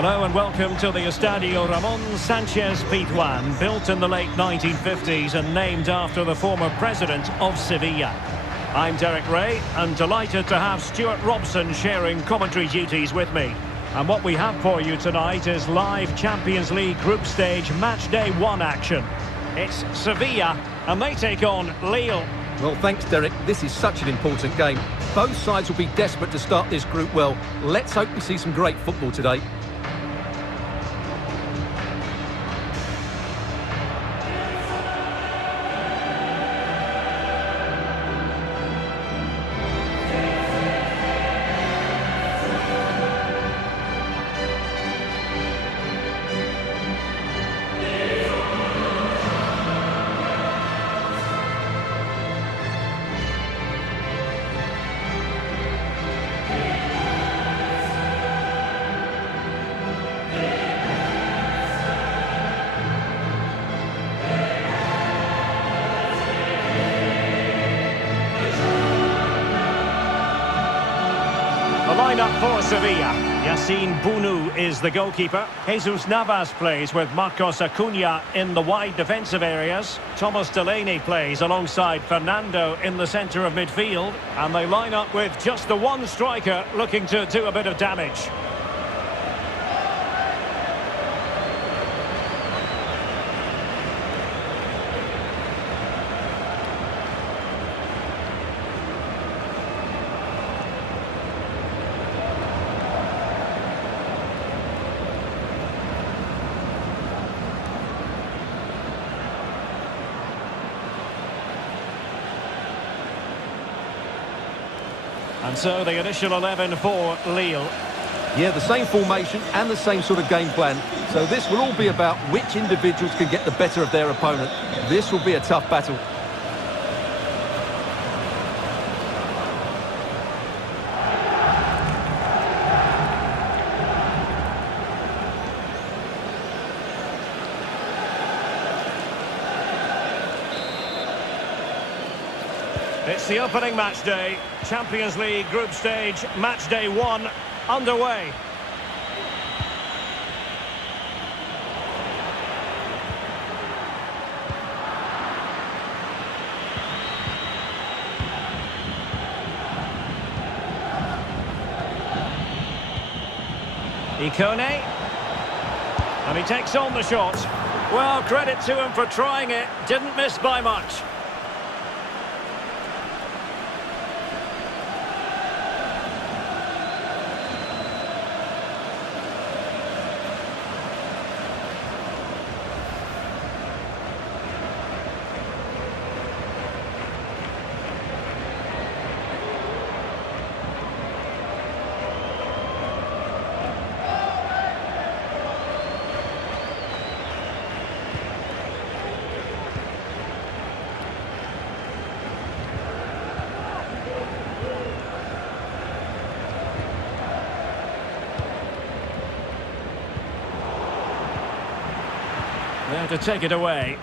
Hello and welcome to the Estadio Ramon Sanchez Pizjuan, built in the late 1950s and named after the former president of Sevilla. I'm Derek Ray and delighted to have Stuart Robson sharing commentary duties with me. And what we have for you tonight is live Champions League group stage Matchday 1 action. It's Sevilla and they take on Lille. Well, thanks, Derek. This is such an important game. Both sides will be desperate to start this group well. Let's hope we see some great football today. Lineup for Sevilla. Yassine Bounou is the goalkeeper. Jesus Navas plays with Marcos Acuna in the wide defensive areas. Thomas Delaney plays alongside Fernando in the centre of midfield. And they line up with just the one striker looking to do a bit of damage. And so the initial 11 for Lille. Yeah, the same formation and the same sort of game plan. So this will all be about which individuals can get the better of their opponent. This will be a tough battle. It's the opening match day, Champions League group stage, match day 1, underway. Ikone. And he takes on the shot. Well, credit to him for trying it, didn't miss by much. There to take it away.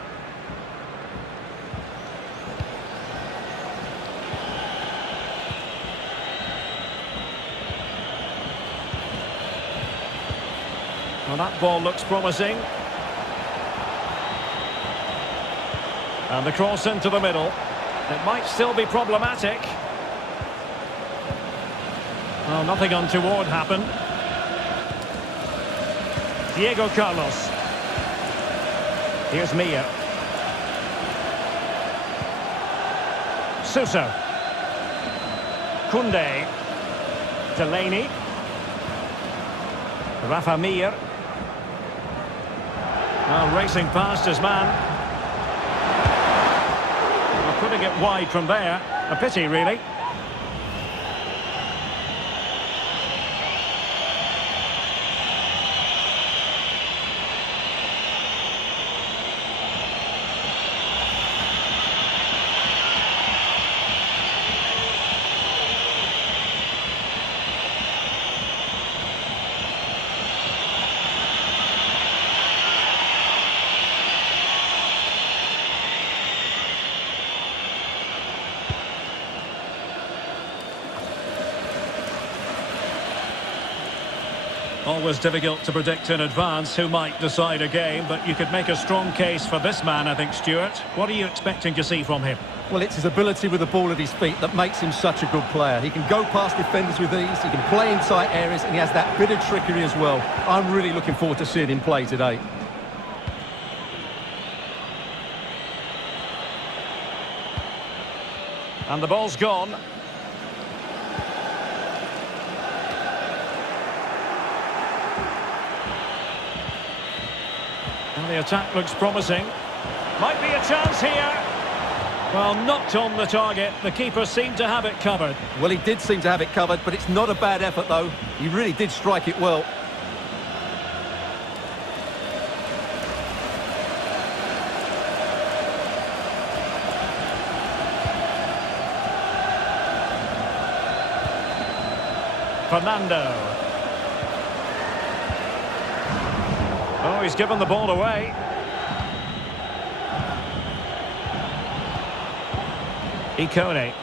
Well, that ball looks promising. And the cross into the middle. It might still be problematic. Oh, nothing untoward happened. Diego Carlos. Here's Mia. Suso. Koundé. Delaney. Rafa Mir. Well, racing past his man. Well, putting it wide from there. A pity, really. Always difficult to predict in advance who might decide a game, but you could make a strong case for this man, I think, Stuart. What are you expecting to see from him? Well, it's his ability with the ball at his feet that makes him such a good player. He can go past defenders with ease, he can play in tight areas, and he has that bit of trickery as well. I'm really looking forward to seeing him play today. And the ball's gone. And the attack looks promising. Might be a chance here. Well, knocked on the target. The keeper seemed to have it covered. Well, he did seem to have it covered, but it's not a bad effort, though. He really did strike it well. Fernando. Oh, he's given the ball away. Ikone.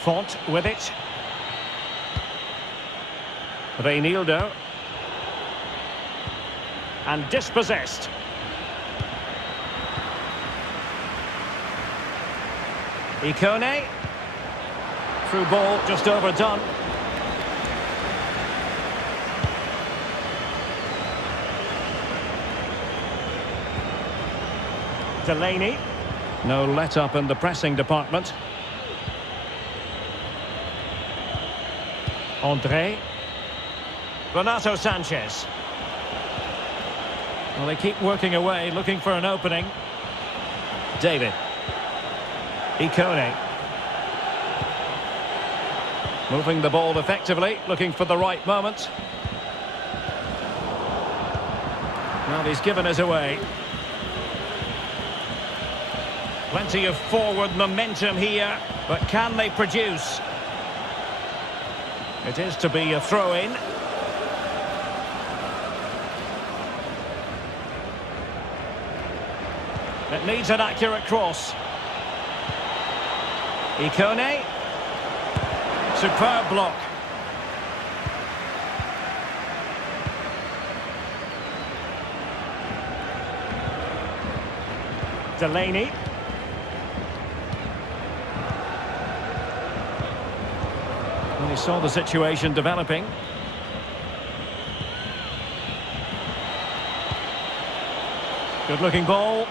Font with it. Reinildo. And dispossessed. Ikone. Through ball, just overdone. Delaney. No let-up in the pressing department. André. Renato Sanchez. Well, they keep working away, looking for an opening. David. Ikone. Moving the ball effectively, looking for the right moment. Well, he's given us away. Plenty of forward momentum here, but can they produce? It is to be a throw-in. It needs an accurate cross. Ikone. Superb block. Delaney. Well, he saw the situation developing. Good looking ball.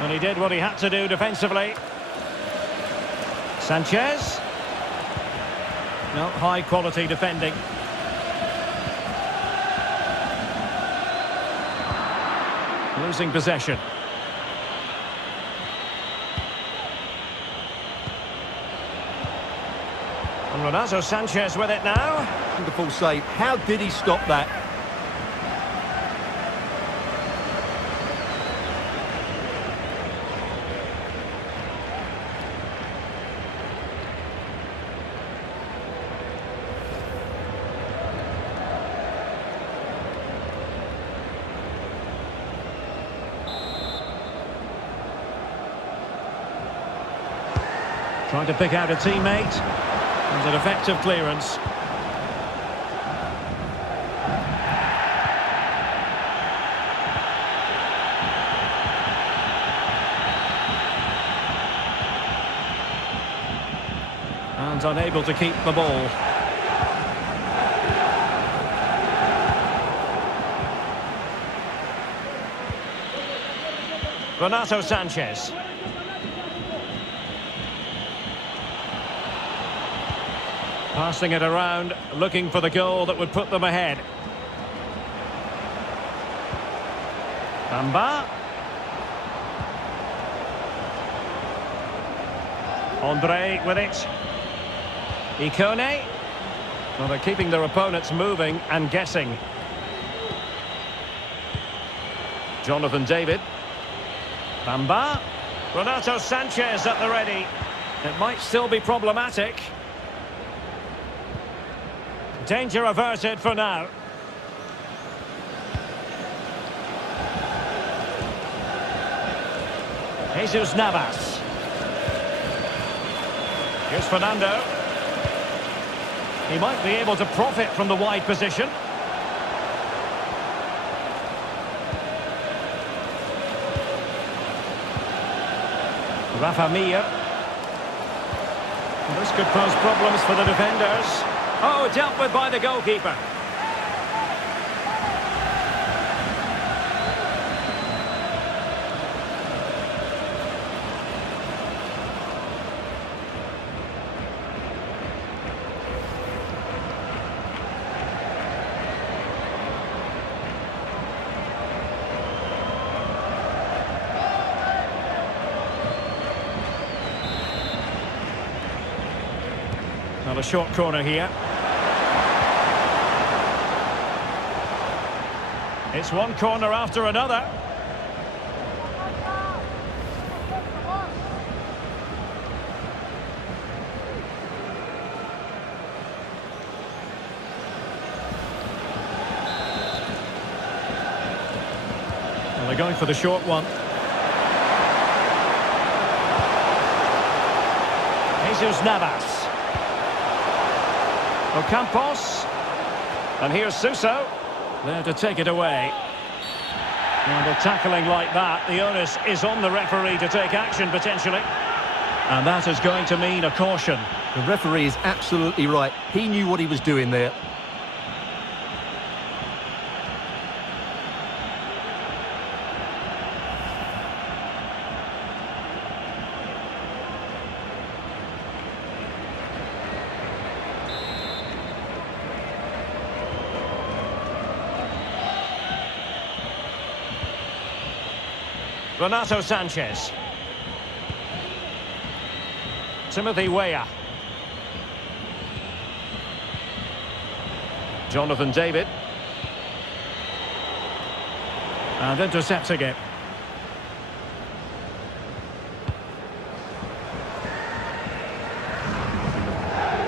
And he did what he had to do defensively. Sanchez. No, high quality defending. Losing possession. And Renato Sanchez with it now. Wonderful save. How did he stop that? Trying to pick out a teammate. And an effective clearance. And unable to keep the ball. Renato Sanchez. Passing it around, looking for the goal that would put them ahead. Bamba. André with it. Ikone. Well, they're keeping their opponents moving and guessing. Jonathan David. Bamba. Renato Sanchez at the ready. It might still be problematic. Danger averted for now. Jesus Navas. Here's Fernando. He might be able to profit from the wide position. Rafa Mir. This could pose problems for the defenders. Oh, dealt with by the goalkeeper. Well, a short corner here. It's one corner after another. Well, they're going for the short one. Jesus Navas. Ocampos, and here's Suso, there to take it away. And a tackling like that, the onus is on the referee to take action potentially. And that is going to mean a caution. The referee is absolutely right. He knew what he was doing there. Renato Sanchez. Timothy Weah. Jonathan David. And intercepting it.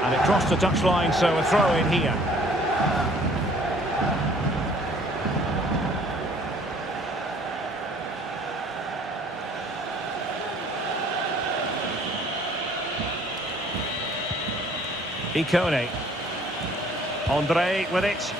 And it crossed the touchline, so a throw in here. Icone. Andre with it.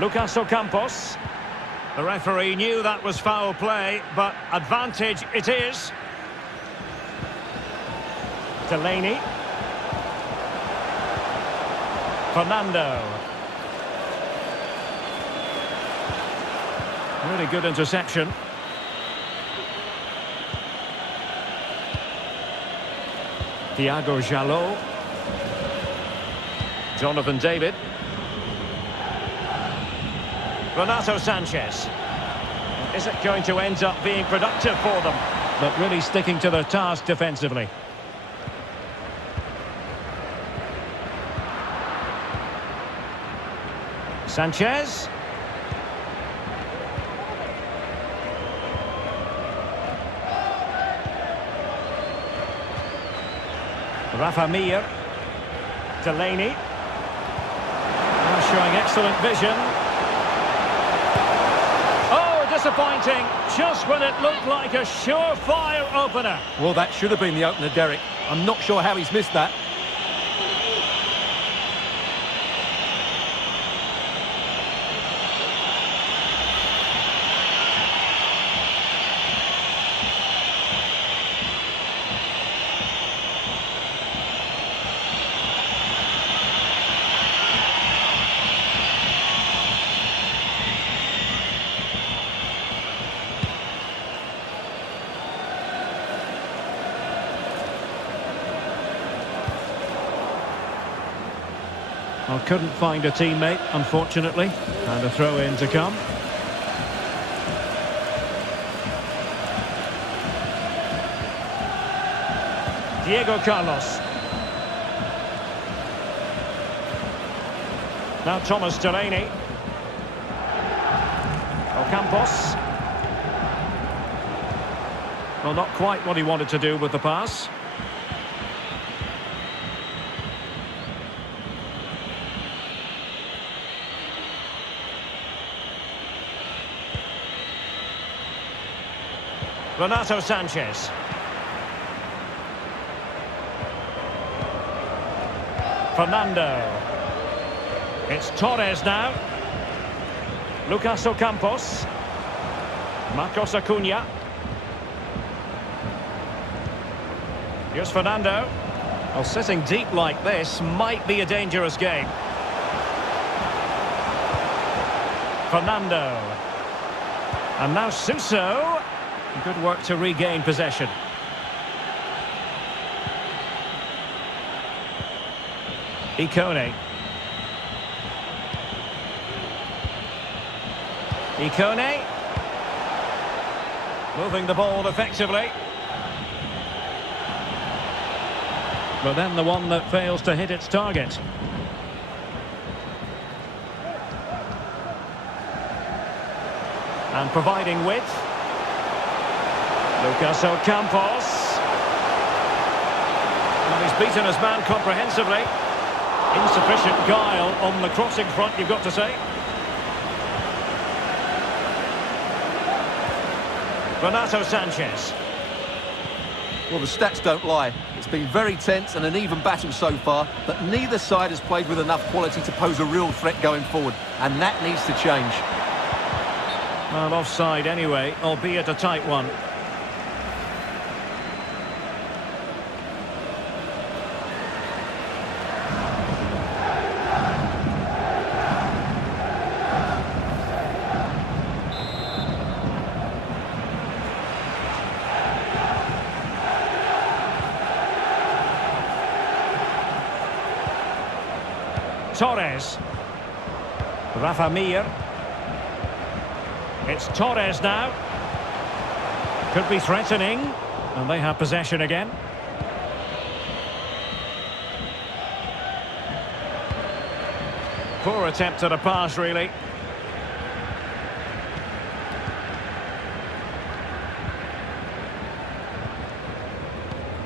Lucas Ocampos. The referee knew that was foul play, but advantage it is. Delaney. Fernando. Really good interception. Thiago Jalot. Jonathan David. Renato Sanchez. Is it going to end up being productive for them? But really sticking to their task defensively. Sanchez. Rafa Mir. Delaney. Now showing excellent vision. Oh, disappointing. Just when it looked like a surefire opener. Well, that should have been the opener, Derek. I'm not sure how he's missed that. Well, couldn't find a teammate, unfortunately. And a throw-in to come. Diego Carlos. Now Thomas Delaney. Ocampos. Well, not quite what he wanted to do with the pass. Renato Sanchez. Fernando. It's Torres now. Lucas Ocampos. Marcos Acuna. Here's Fernando. Well, sitting deep like this might be a dangerous game. Fernando. And now Suso. Good work to regain possession. Ikone. Ikone. Moving the ball effectively. But then the one that fails to hit its target. And providing width. Lucas Ocampos. And he's beaten his man comprehensively. Insufficient guile on the crossing front, you've got to say. Renato Sanchez. Well, the stats don't lie. It's been very tense and an even battle so far, but neither side has played with enough quality to pose a real threat going forward, and that needs to change. Well, offside anyway, albeit a tight one. Torres. Rafa Mir. It's Torres now. Could be threatening. And they have possession again. Poor attempt at a pass, really.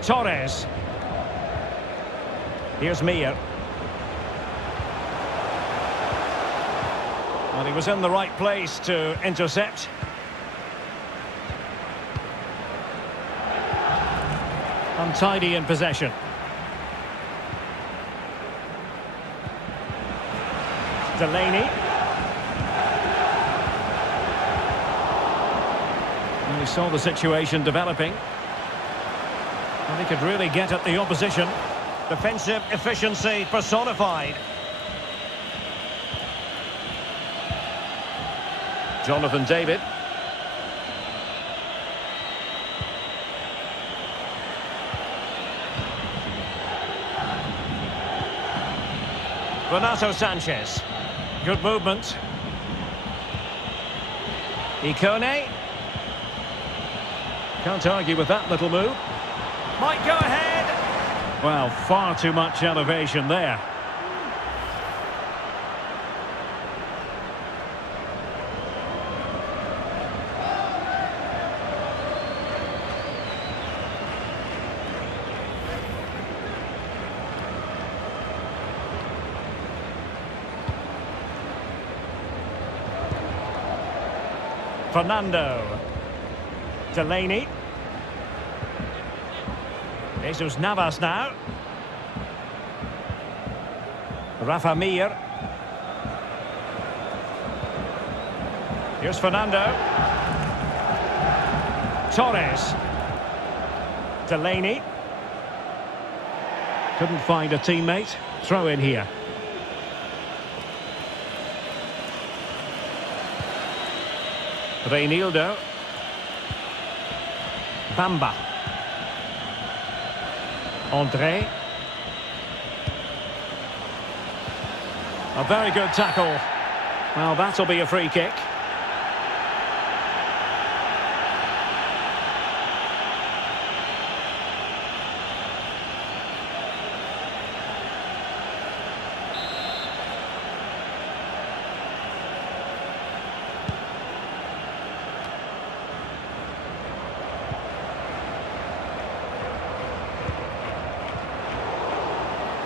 Torres. Here's Mir. And he was in the right place to intercept. Untidy in possession. Delaney. And he saw the situation developing. And he could really get at the opposition. Defensive efficiency personified. Jonathan David. Renato Sanchez. Good movement. Ikone. Can't argue with that little move. Might go ahead. Well, far too much elevation there. Fernando. Delaney. Jesus Navas now. Rafa Mir. Here's Fernando. Torres. Delaney. Couldn't find a teammate. Throw in here. Reinildo. Bamba. André. A very good tackle. Well, that'll be a free kick.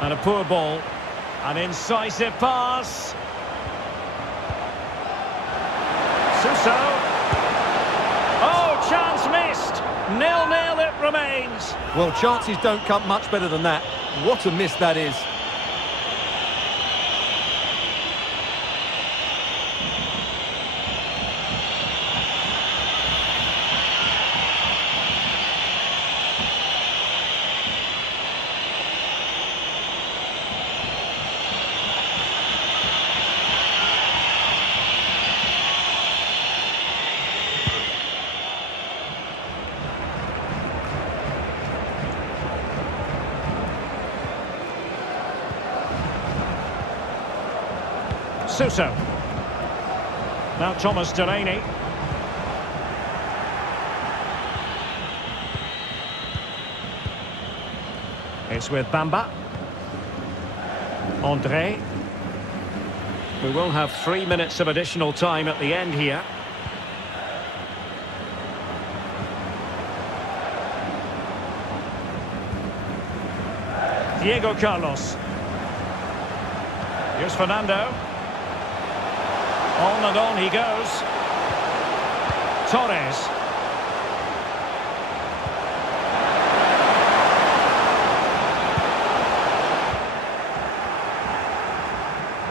And a poor ball. An incisive pass. Suso. Oh, chance missed. 0-0 it remains. Well, chances don't come much better than that. What a miss that is. Suso. Now Thomas Delaney. It's with Bamba. André. We will have 3 minutes of additional time at the end here. Diego Carlos. Here's Fernando. On and on he goes. Torres.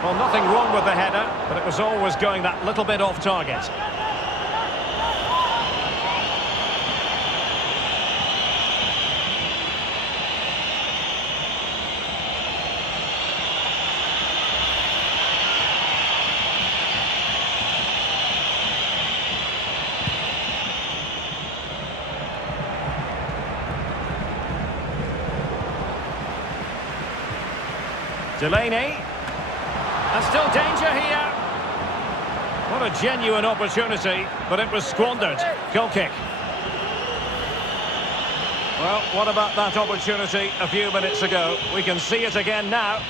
Well, nothing wrong with the header, but it was always going that little bit off target. Delaney. And still danger here. What a genuine opportunity, but it was squandered. Goal kick. Well, what about that opportunity a few minutes ago? We can see it again now.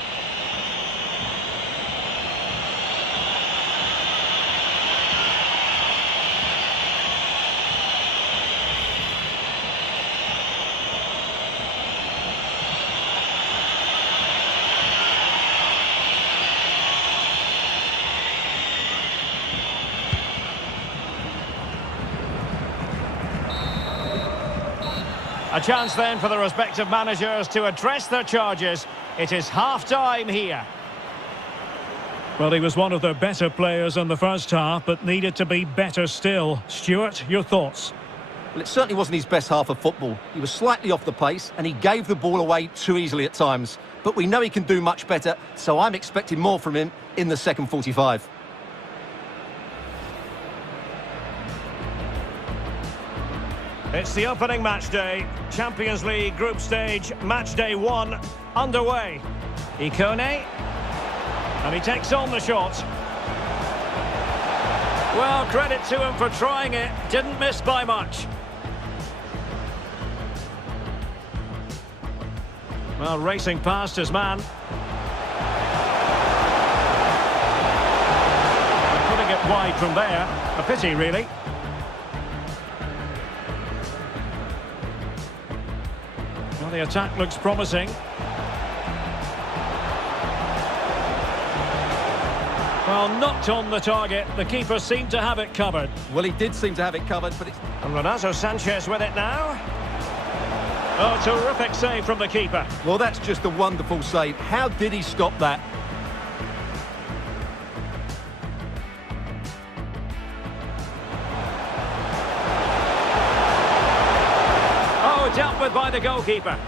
A chance then for the respective managers to address their charges. It is half-time here. Well, he was one of their better players in the first half, but needed to be better still. Stuart, your thoughts? Well, it certainly wasn't his best half of football. He was slightly off the pace and he gave the ball away too easily at times. But we know he can do much better, so I'm expecting more from him in the second 45. It's the opening match day. Champions League group stage, match day 1 underway. Ikone. And he takes on the shot. Well, credit to him for trying it. Didn't miss by much. Well, racing past his man. Putting it wide from there. A pity, really. Well, the attack looks promising. Well, knocked on the target. The keeper seemed to have it covered. Well, he did seem to have it covered, but it's... And Renato Sanchez with it now. Oh, terrific save from the keeper. Well, that's just a wonderful save. How did he stop that? Oh, dealt with by the goalkeeper.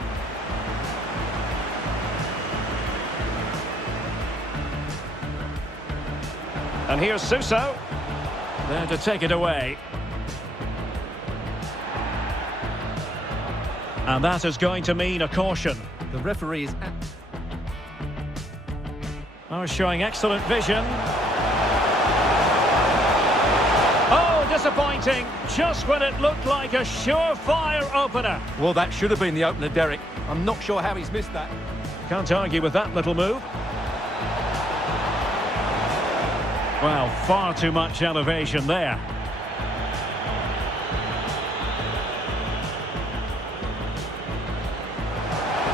And here's Suso. There to take it away. And that is going to mean a caution. The referee is... Oh, showing excellent vision. Oh, disappointing. Just when it looked like a surefire opener. Well, that should have been the opener, Derek. I'm not sure how he's missed that. Can't argue with that little move. Well, far too much elevation there.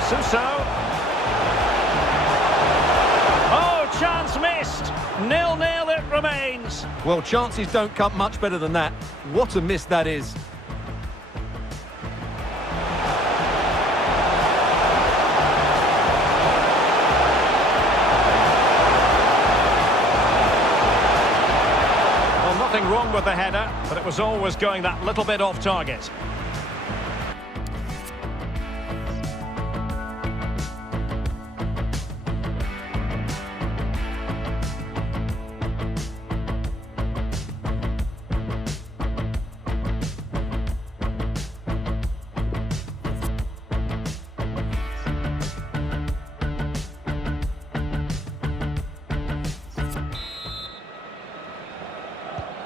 Suso. Oh, chance missed. 0-0 it remains. Well, chances don't come much better than that. What a miss that is. Nothing wrong with the header, but it was always going that little bit off target.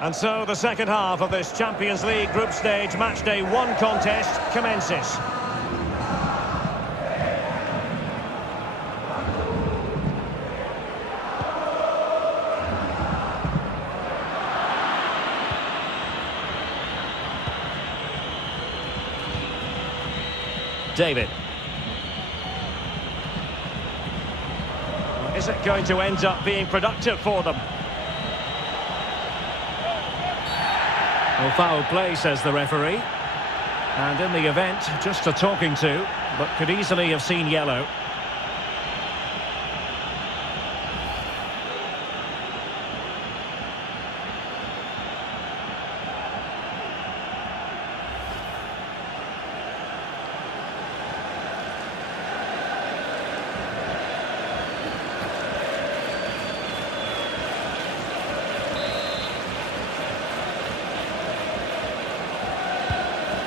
And so the second half of this Champions League group stage matchday 1 contest commences. David. Is it going to end up being productive for them? Well, foul play, says the referee. And in the event, just a talking to, but could easily have seen yellow.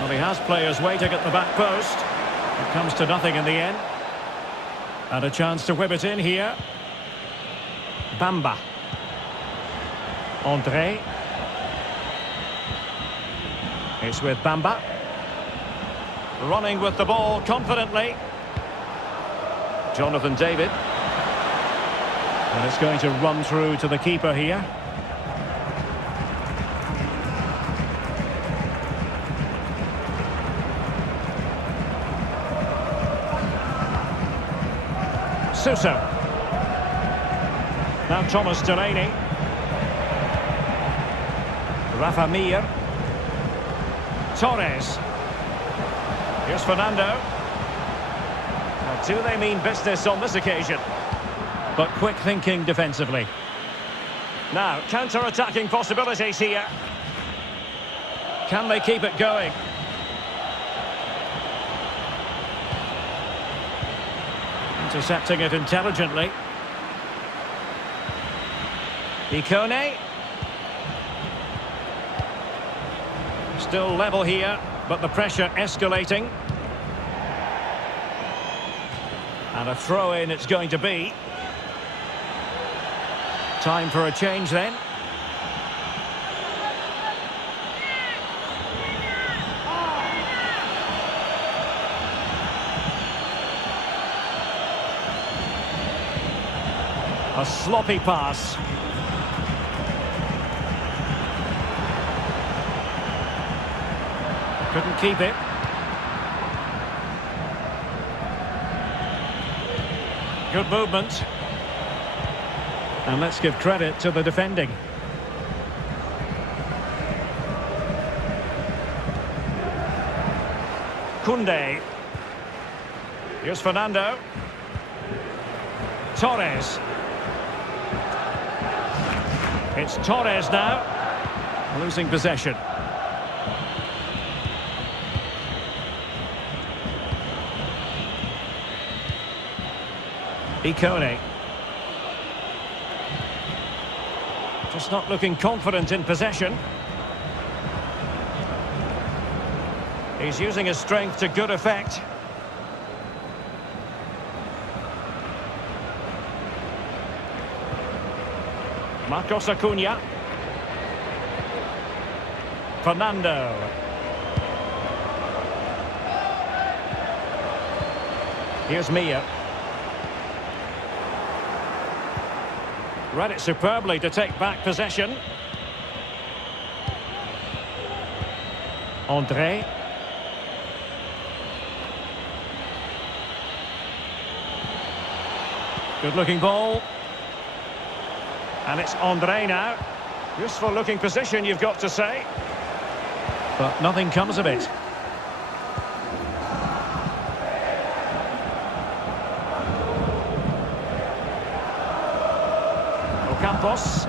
Well, he has players waiting at the back post. It comes to nothing in the end. And a chance to whip it in here. Bamba. André. It's with Bamba. Running with the ball confidently. Jonathan David. And it's going to run through to the keeper here. Suso. Now Thomas Delaney. Rafa Mir. Torres. Here's Fernando. Now, do they mean business on this occasion? But quick thinking defensively. Now, counter-attacking possibilities here. Can they keep it going? Intercepting it intelligently. Ikone. Still level here, but the pressure escalating. And a throw-in it's going to be. Time for a change then. A sloppy pass. Couldn't keep it. Good movement. And let's give credit to the defending. Koundé. Here's Fernando. Torres. It's Torres now. Losing possession. Ikone. Just not looking confident in possession. He's using his strength to good effect. Marcos Acuna. Fernando. Here's Mia. Read it superbly to take back possession. André. Good looking ball. And it's André now. Useful looking position, you've got to say. But nothing comes of it. Ocampos.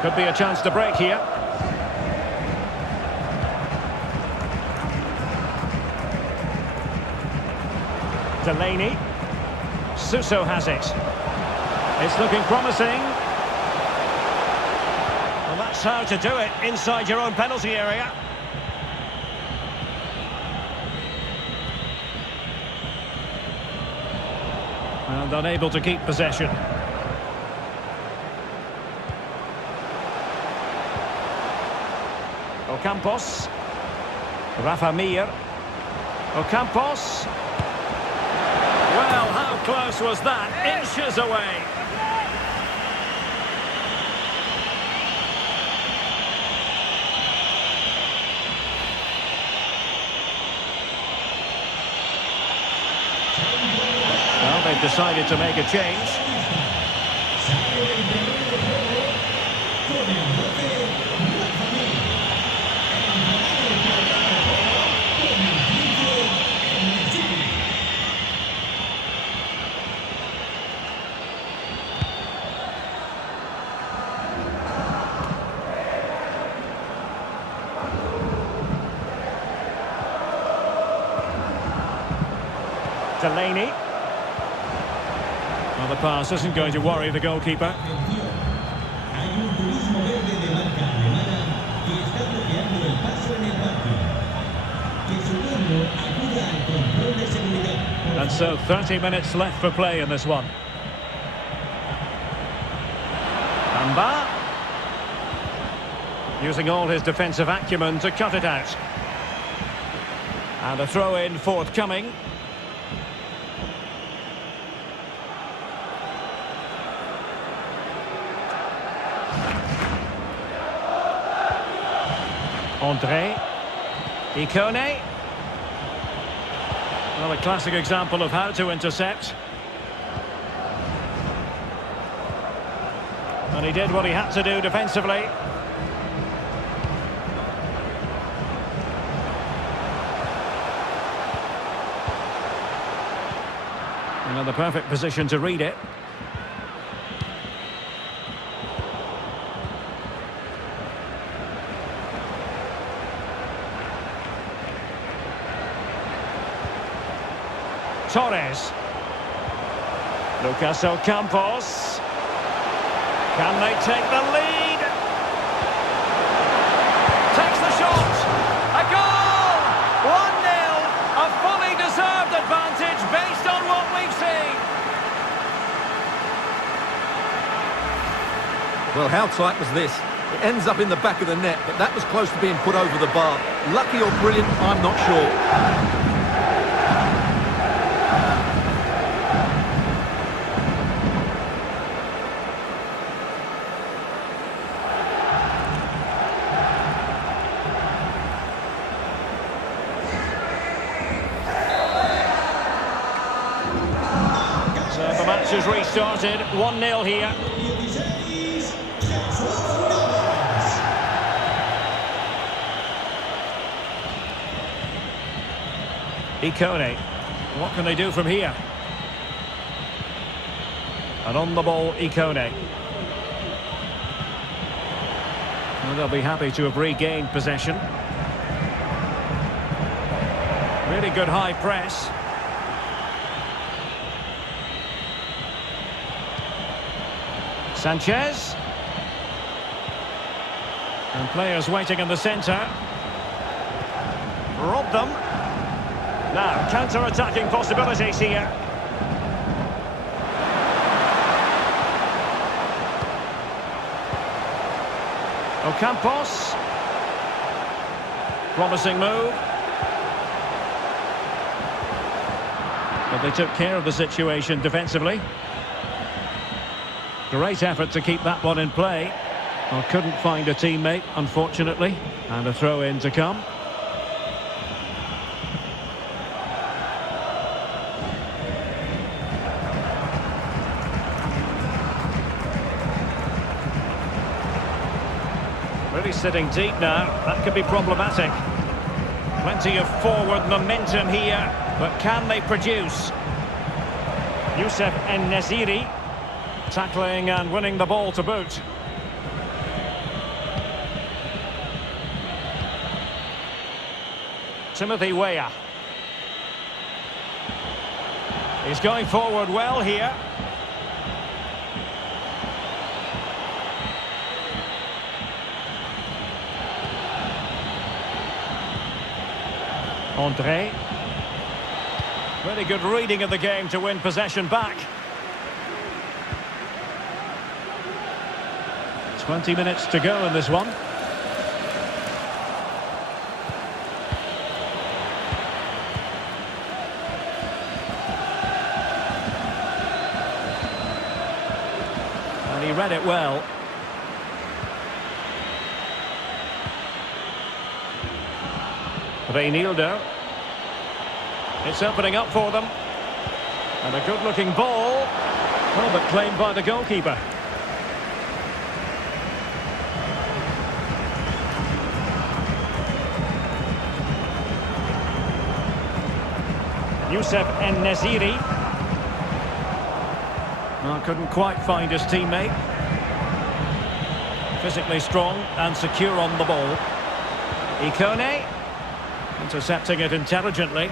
Could be a chance to break here. Delaney. Suso has it. It's looking promising. Well, that's how to do it inside your own penalty area. And unable to keep possession. Ocampos. Rafa Mir. Ocampos. Well, how close was that? Inches away. Well, they've decided to make a change. Delaney. Well, the pass isn't going to worry the goalkeeper. And so 30 minutes left for play in this one. Amba. Using all his defensive acumen to cut it out. And a throw-in forthcoming. André. Ikone. Well, a classic example of how to intercept. And he did what he had to do defensively. And the perfect position to read it. Torres. Lucas Ocampos. Can they take the lead? Takes the shot. A goal! 1-0. A fully deserved advantage based on what we've seen. Well, how tight was this? It ends up in the back of the net, but that was close to being put over the bar. Lucky or brilliant, I'm not sure. The match has restarted, 1-0 here. Ikone. What can they do from here? And on the ball, Ikone. Well, they'll be happy to have regained possession. Really good high press. Sanchez. And players waiting in the centre. Rob them. Now, counter-attacking possibilities here. Ocampos. Promising move. But they took care of the situation defensively. Great effort to keep that one in play. Well, couldn't find a teammate, unfortunately. And a throw-in to come. Really sitting deep now. That could be problematic. Plenty of forward momentum here. But can they produce? Youssef En-Nesyri. Tackling and winning the ball to boot. Timothy Weah. He's going forward well here. Andre. Very good reading of the game to win possession back. 20 minutes to go in this one. And he read it well. Reinildo. It's opening up for them. And a good-looking ball. Well, but claimed by the goalkeeper. Youssef En-Nesyri. Well, couldn't quite find his teammate. Physically strong and secure on the ball. Ikone. Intercepting it intelligently.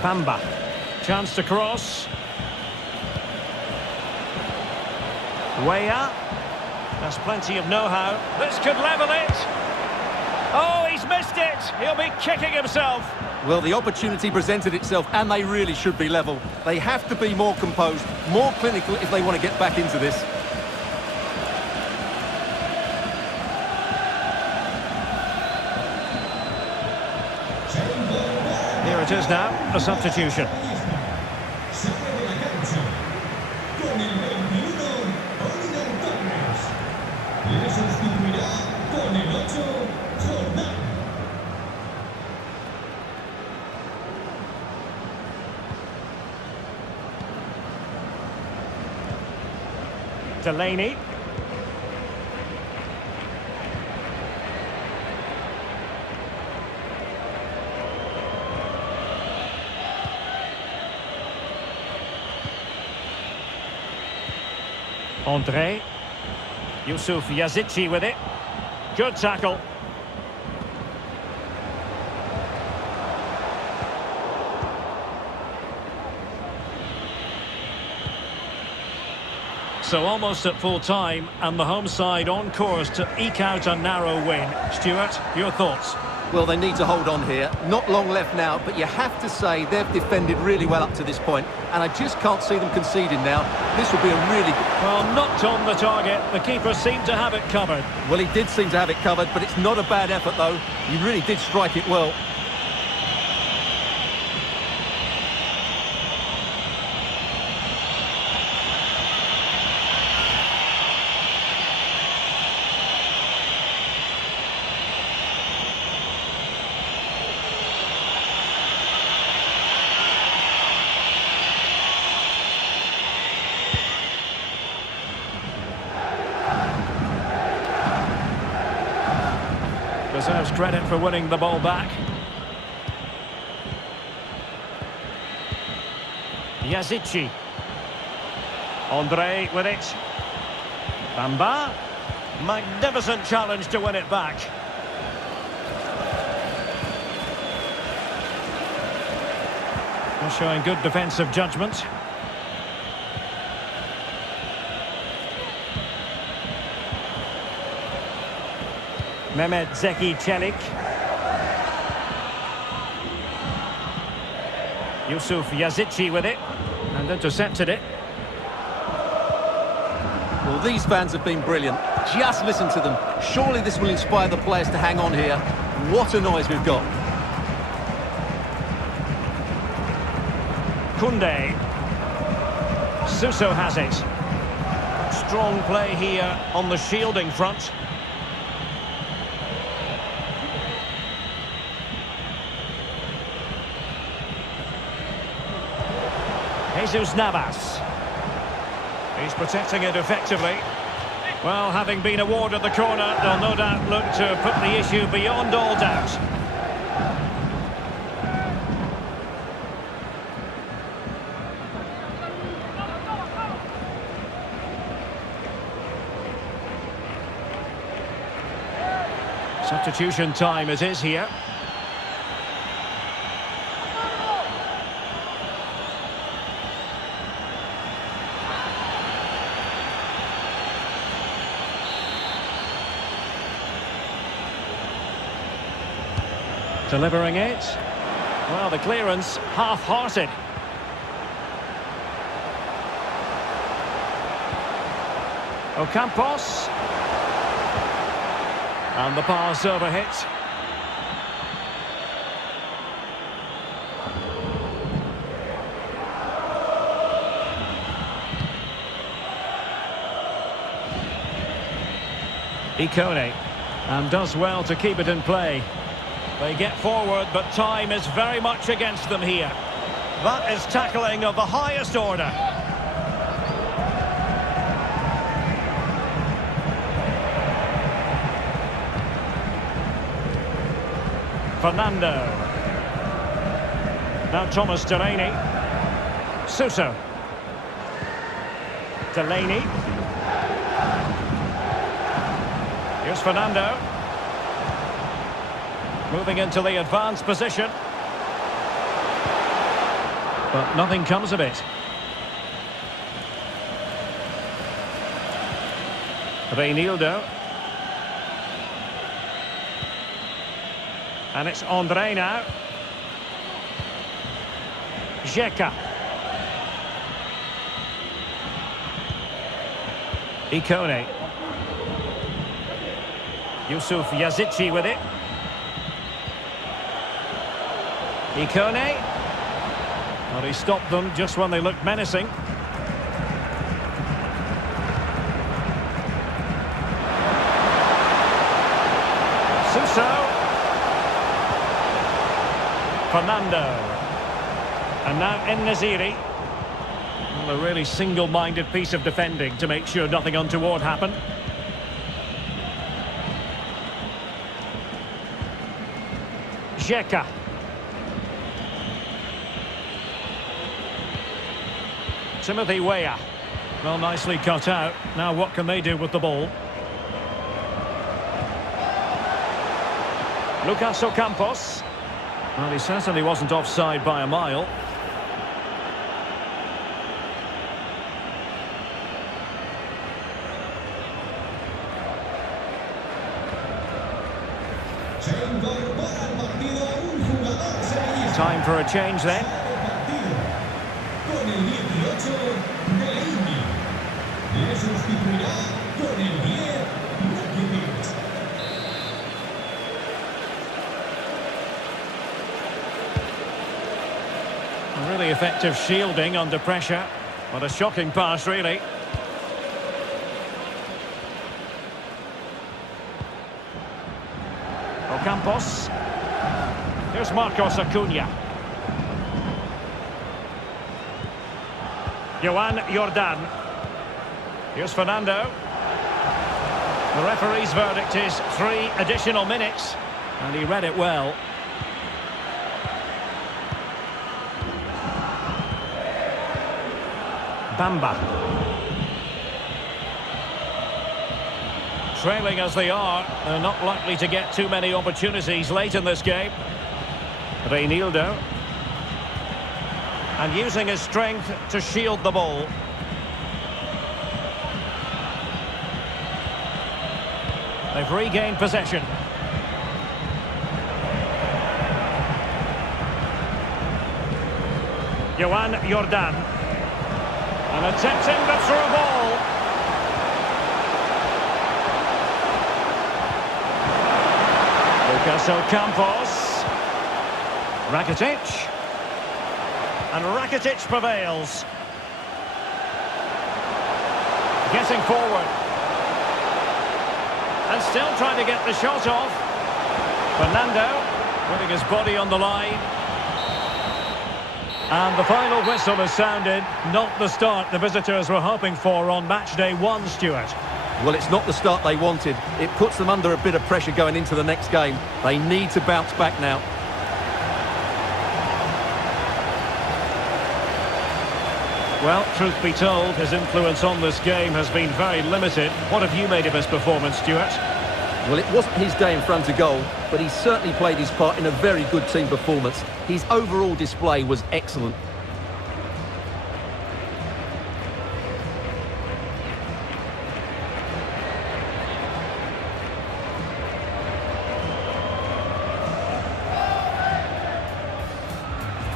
Bamba. Chance to cross. Weah. That's plenty of know-how. This could level it. Oh, he's missed it. He'll be kicking himself. Well, the opportunity presented itself, and they really should be level. They have to be more composed, more clinical if they want to get back into this. Here it is now, a substitution. Delaney. Andre. Yusuf Yazici with it. Good tackle. So almost at full time, and the home side on course to eke out a narrow win. Stuart, your thoughts? Well, they need to hold on here. Not long left now, but you have to say they've defended really well up to this point, and I just can't see them conceding now. This will be a really good... Well, not on the target. The keeper seemed to have it covered. Well, he did seem to have it covered, but it's not a bad effort, though. He really did strike it well. Deserves credit for winning the ball back. Yazici. Andre with it. Bamba. Magnificent challenge to win it back. They're showing good defensive judgment. Mehmet Zeki Çelik. Yusuf Yazici with it and intercepted it. Well, these fans have been brilliant. Just listen to them. Surely this will inspire the players to hang on here. What a noise we've got. Koundé. Suso has it. Strong play here on the shielding front. Jesus Navas. He's protecting it effectively. Well, having been awarded the corner, they'll no doubt look to put the issue beyond all doubt. Substitution time it is here. Delivering it. Well, the clearance half-hearted. Ocampos. And the pass overhit. Icone. And does well to keep it in play. They get forward, but time is very much against them here. That is tackling of the highest order. Fernando. Now Thomas Delaney. Suso. Delaney. Here's Fernando. Moving into the advanced position. But nothing comes of it. Reinildo. And it's Andre now. Xhaka. Icone. Yusuf Yazici with it. Icone. Well, he stopped them just when they looked menacing. Suso. Fernando. And now En-Nesyri. Well, a really single-minded piece of defending to make sure nothing untoward happened. Xhaka. Timothy Weah. Well, nicely cut out. Now what can they do with the ball? Lucas Ocampos. Well, he certainly wasn't offside by a mile. Time for a change then. Really effective shielding under pressure. What a shocking pass, really. Ocampos. Here's Marcos Acuna. Joan Jordan. Here's Fernando. The referee's verdict is 3 additional minutes. And he read it well. Bamba. Trailing as they are, they're not likely to get too many opportunities late in this game. Reinildo. And using his strength to shield the ball. They've regained possession. Joan Jordan. And attempting the through ball. Lucas Ocampos. Rakitic. And Rakitic prevails. Getting forward. And still trying to get the shot off. Fernando putting his body on the line. And the final whistle has sounded. Not the start the visitors were hoping for on match day 1, Stuart. Well, it's not the start they wanted. It puts them under a bit of pressure going into the next game. They need to bounce back now. Well, truth be told, his influence on this game has been very limited. What have you made of his performance, Stuart? Well, it wasn't his day in front of goal, but he certainly played his part in a very good team performance. His overall display was excellent.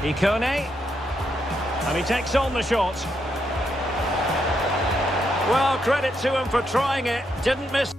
Ikone. And he takes on the shot. Well, credit to him for trying it. Didn't miss.